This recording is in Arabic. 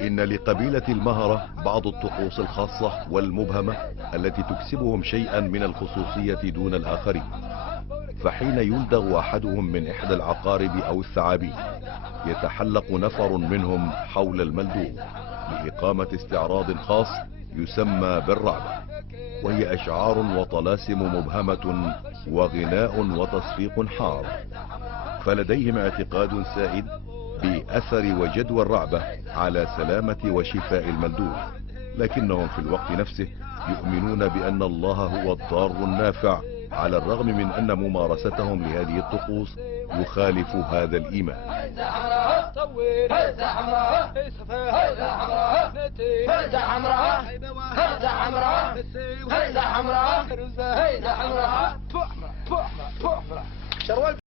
إن لقبيلة المهرة بعض الطقوس الخاصة والمبهمة التي تكسبهم شيئا من الخصوصية دون الآخرين. فحين يلدغ أحدهم من إحدى العقارب أو الثعابين يتحلق نفر منهم حول الملدوغ لإقامة استعراض خاص يسمى بالرعبة، وهي أشعار وطلاسم مبهمة وغناء وتصفيق حار. فلديهم اعتقاد سائد بأثر وجدوى الرعبة على سلامة وشفاء الملدوغ، لكنهم في الوقت نفسه يؤمنون بأن الله هو الضار النافع، على الرغم من أن ممارستهم لهذه الطقوس يخالف هذا الإيمان. حمراء